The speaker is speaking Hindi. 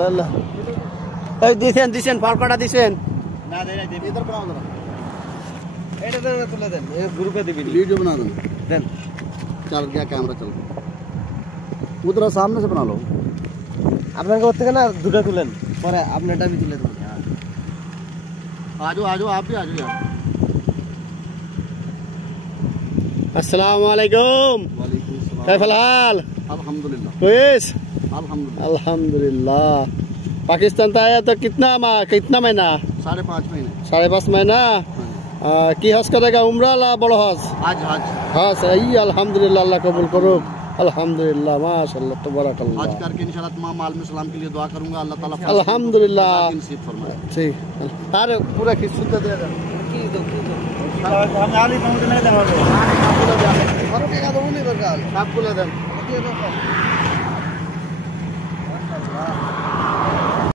ला ला এই দিছেন দিছেন ফলকটা দিছেন না দেই না দেই इधर बनाओ जरा এটা দেন তুলে দেন এই গ্রুপে দিবেন वीडियो बना दो দেন चल गया कैमरा चल उधर सामने से बना लो আপনার কাছ থেকে না দুটো তুলেন পরে আপনারটা আমি তুলে দেব आजो आजो आप भी आजो यार अस्सलाम वालेकुम वालेकुम सलाम कैफल हाल अल्हम्दुलिल्लाह क्विस अल्हम्दुलिल्लाह अल्हम्दुलिल्लाह पाकिस्तान से आया तो कितना महीना 5.5 महीने 5.5 महीना की हज करेगा उम्रा ला बड़ो हज आज हज हाँ सही अल्हम्दुलिल्लाह अल्लाह कबूल करो अल्हम्दुलिल्लाह माशाअल्लाह तबारकल्लाह हज करके इंशाल्लाह तमाम आलम इस्लाम के लिए दुआ करूंगा अल्लाह ताला अल्हम्दुलिल्लाह नसीब फरमाए ठीक अरे पूरा किस दे दे কি দো हम आली पहुंच नहीं देबो और के का दो नहीं बरकाल सब बोले देन